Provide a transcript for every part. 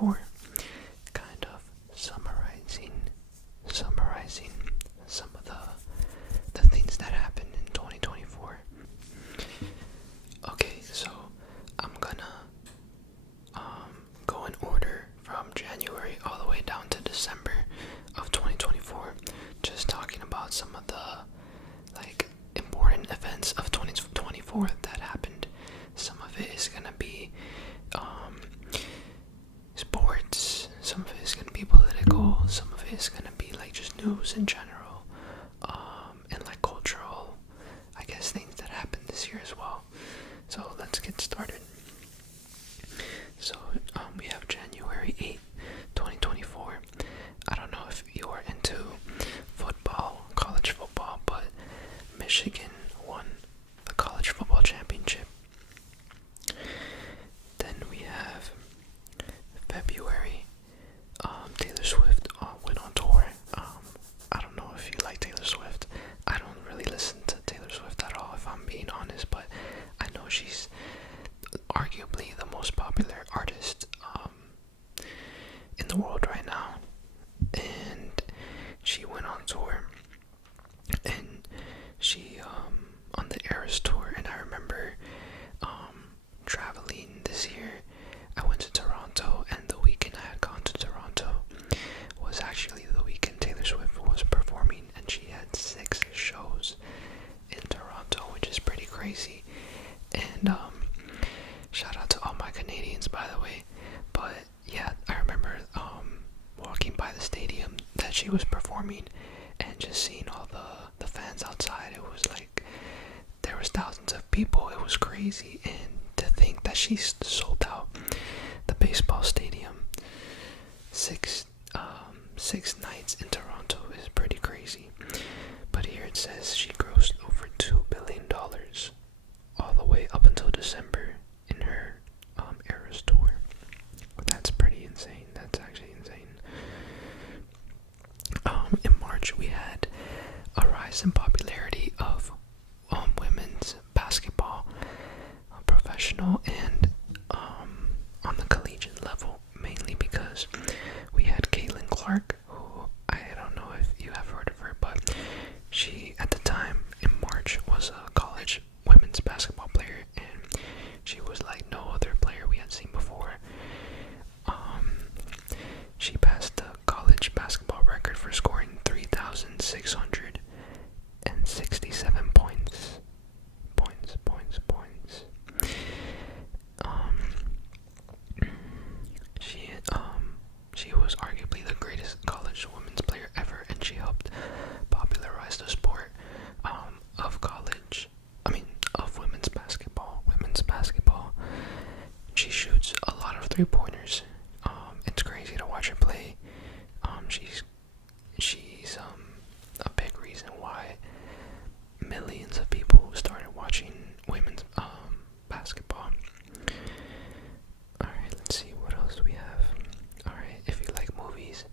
2024, kind of summarizing some of the things that happened in 2024. Okay, so I'm gonna go in order from January all the way down to December of 2024, just talking about some of the important events of 2024 that happened. Some of it is gonna be sports, some of it is gonna be political, some of it is gonna be just news in general, and cultural, I guess, things that happened this year as well. So let's get started. So we have January 8th, 2024. I don't know if you are into football, college football, but Michigan won the college football championship. Then we have February. Taylor Swift went on tour. I don't know if you like Taylor Swift. I don't really listen to Taylor Swift at all, if I'm being honest, but I know she's arguably the most popular artist in the world right now. And she went on tour, and she on the Eras tour, and I remember traveling this year. I went to Toronto, and the weekend I had gone to Toronto was actually the weekend Taylor Swift was performing, and she had 6 shows in Toronto, which is pretty crazy. And shout out to all my Canadians, by the way. But yeah, I remember walking by the stadium that she was performing and just seeing all the fans outside. It was there was thousands of people. It was crazy. And to think that she sold out the baseball stadium 6 nights in Toronto is pretty crazy. But here it says she grossed over $2 billion all the way up until December in her Eras tour. That's pretty insane. That's actually insane. In March, we had a rise in popularity of women's basketball, professional and on the collegiate level, mainly because we had Caitlin Clark, who I don't know if you have heard of her, but she, at the time in March, was a college women's basketball player, and she was like no other player we had seen before. She passed the college basketball record for scoring 3,667 points. She was arguably the greatest college women's player ever, and she helped popularize the sport of women's basketball. She shoots a lot of 3-pointers. It's crazy to watch her play. She's a big reason why millions of people started watching women's basketball. Alright, let's see what else we have. Alright, if you like movies,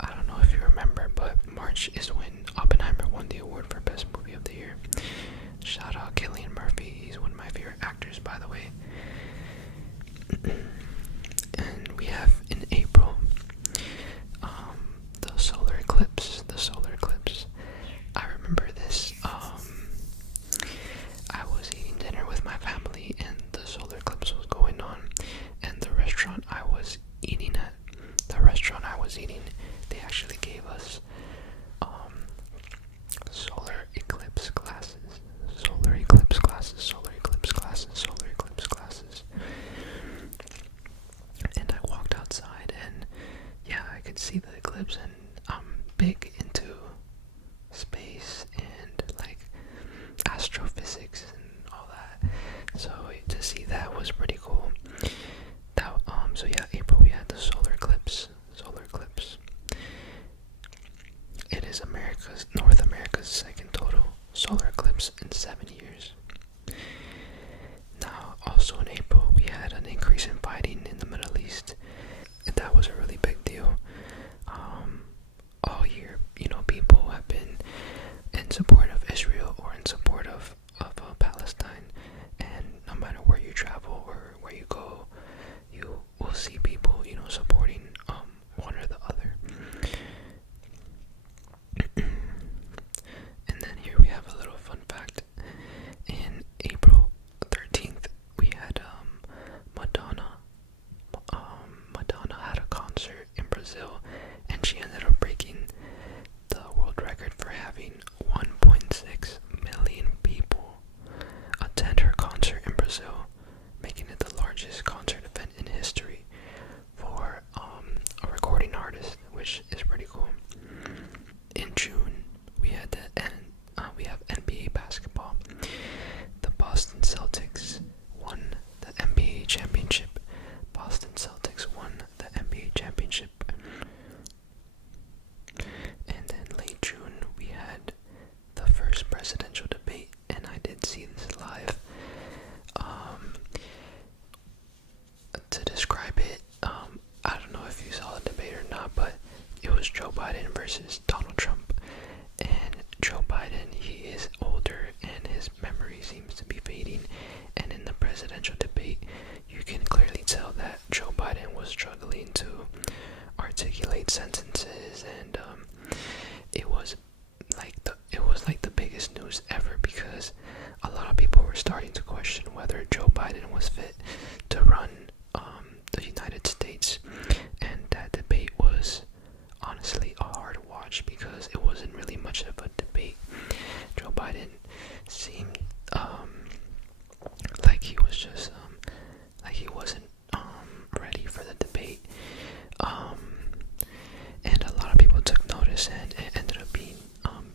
I don't know if you remember, but March is when Oppenheimer won the award for Best Movie of the Year. Shout out Cillian Murphy, he's one of my favorite actors, by the way. And largest concert event in history for a recording artist, which is pretty cool. In June, we had we have NBA basketball. The Boston Celtics won the NBA championship. Boston Celtics won the NBA championship. And then late June, we had the first presidential debate, and I did see this live. To describe it, I don't know if you saw the debate or not, but it was Joe Biden versus Donald Trump. And Joe Biden, he is older and his memory seems to be fading. And in the presidential debate, you can clearly tell that Joe Biden was struggling to articulate sentences, and it was like the biggest news ever, because a lot of people were starting to question whether Joe Biden was fit to run the United States. And that debate was honestly a hard watch because it wasn't really much of a debate. Joe Biden seemed like he was just like he wasn't ready for the debate. And a lot of people took notice, and it ended up being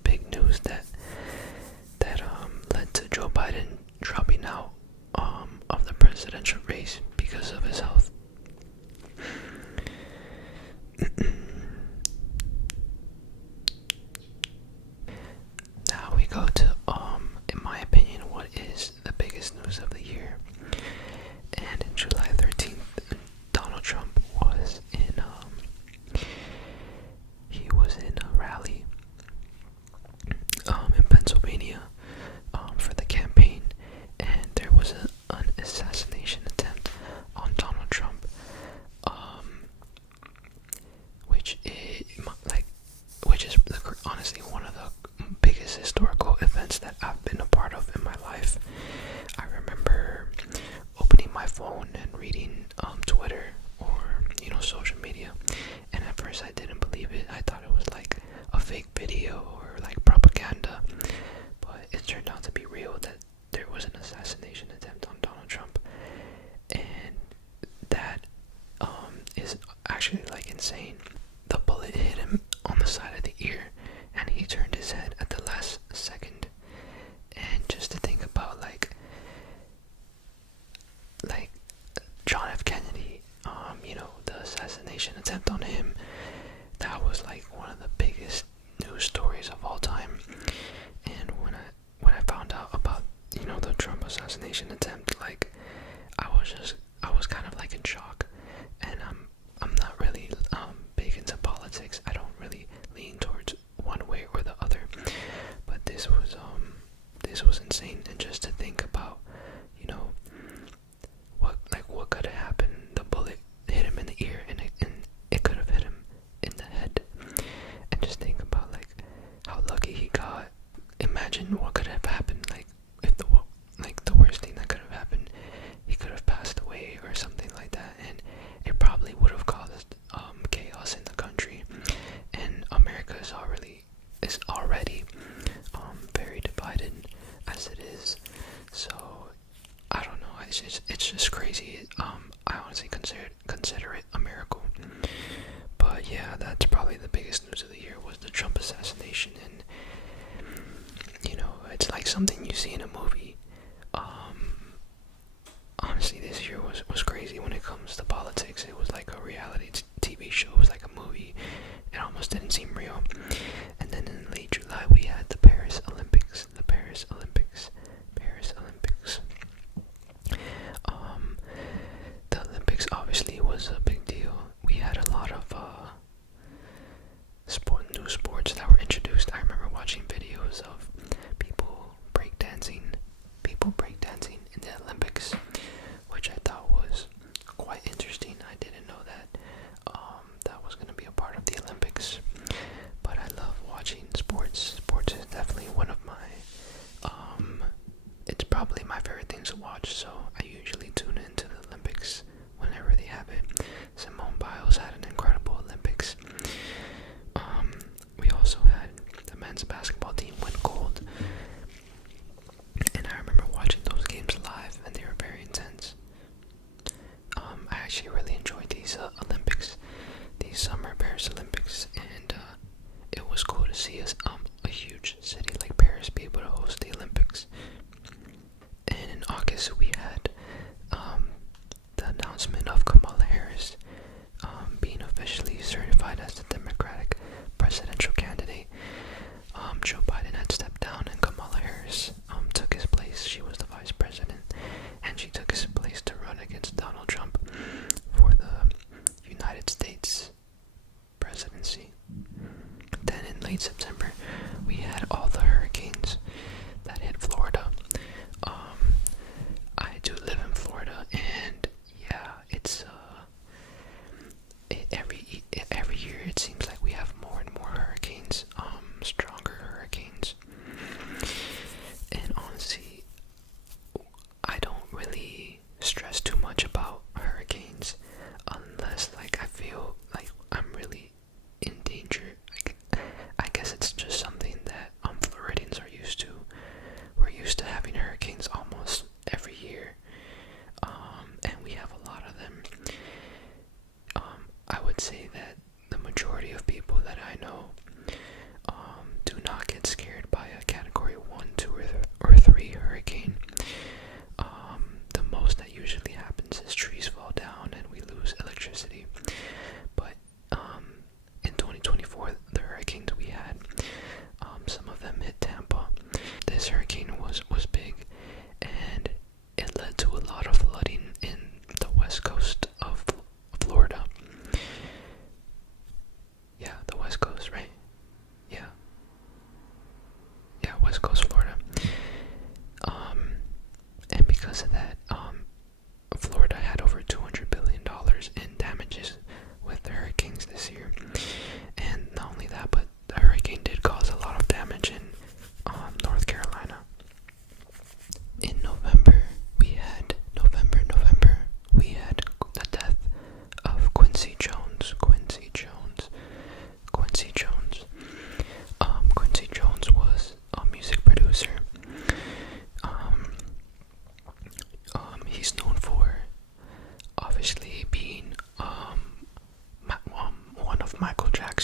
big news that led to Joe Biden dropping out of the presidential race because of his health. Now we go to in my opinion, what is the biggest news of the year. And in July 13th, Donald Trump was in a rally in Pennsylvania for the campaign, and there was an assassination attempt on Donald Trump, which is honestly one of the biggest historical events that I've been a part of in my life. I remember opening my phone and reading Twitter or social media, and at first I didn't believe it. I thought it was like a fake video or like propaganda, but it turned out to be real, that there was an assassination attempt on Donald Trump. And that is actually like insane. The bullet hit him on the side of the ear, and he turned his head at the last second. And just to think about like John F. Kennedy, the assassination attempt on him, that was like one of the biggest news stories of all time. And when I found out about the Trump assassination attempt, like I was kind of like in shock. And I'm not really big into politics. I don't really lean towards one way or the other, but this was insane. And just to think about what could have happened. The bullet hit him in the ear, and it could have hit him in the head. And just think about like how lucky he got. Imagine what could have happened, like if the worst thing that could have happened, he could have passed away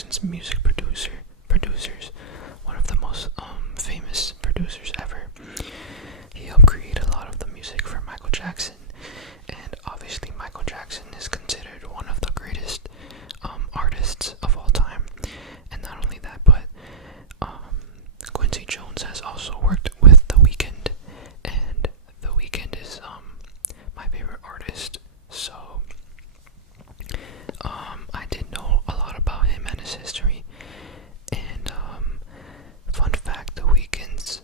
Jackson's music producers, one of the most famous producers ever. He helped create a lot of the music for Michael Jackson, and obviously Michael Jackson is considered one of the greatest artists of all time. And not only that, but Quincy Jones has also worked with The Weeknd, and The Weeknd is my favorite artist. So I did know a lot about him and his history. And fun fact, The Weeknd's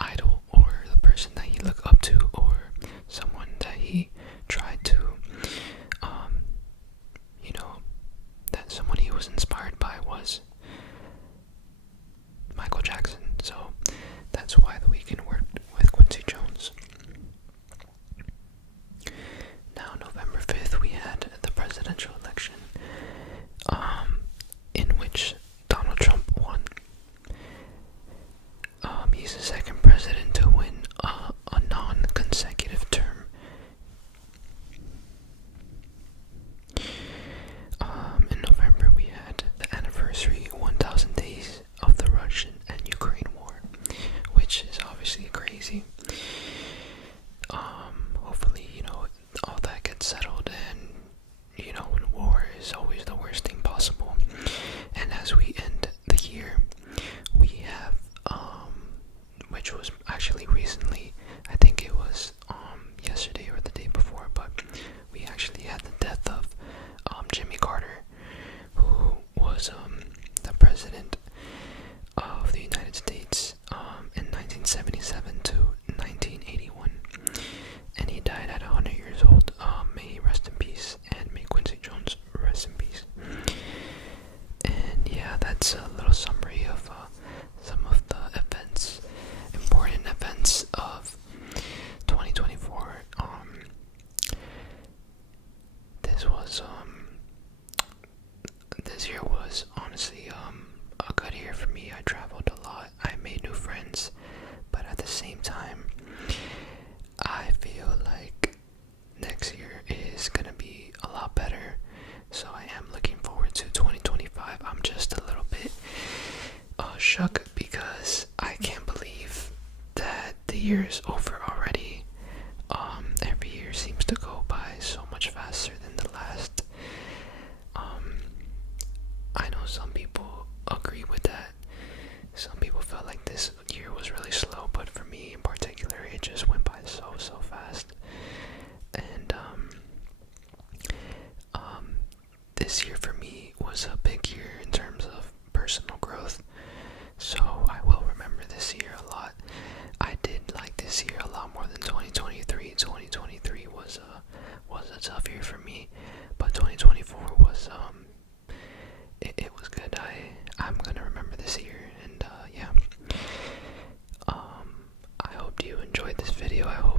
idol, or the person that he looked up to, or someone that he tried to that someone he was inspired by was Michael Jackson. So that's why The Weeknd worked with Quincy Jones. Now, November 5th, we had the presidential election, in which Donald Trump won. He's the second president to win a non-consecutive term. In November, we had the anniversary 1,000 days of the Russian and Ukraine war, which is obviously crazy. Hopefully, all that gets settled, and war is always the worst thing possible. And as we end the year, we have which was actually recently, I think it was yesterday or the day before, but we actually had the death of Jimmy Carter, who was the president of the United States in 1977 to 1981, and he died at 100 years old. May he rest in peace, and may Quincy Jones rest in peace. And yeah, that's a little summary of some of the important events of 2024. This year was honestly a good year for me. I traveled a lot, I made new friends, but at the same time, I feel like next year is gonna be a lot better. So I am looking forward to 2025. I'm just a little bit shook because I can't believe that the year is over already. Every year seems to go by so much faster than the last. I know some people agree with that. Some people felt like this year was really slow, but for me in particular, it just went by so fast. And this year for me was a big year in terms of personal growth. So I will remember this year a lot. I did like this year a lot more than 2023. 2023 was a tough year for me, but 2024 was it was good. I'm gonna remember this year, and yeah. I hope you enjoyed this video. I hope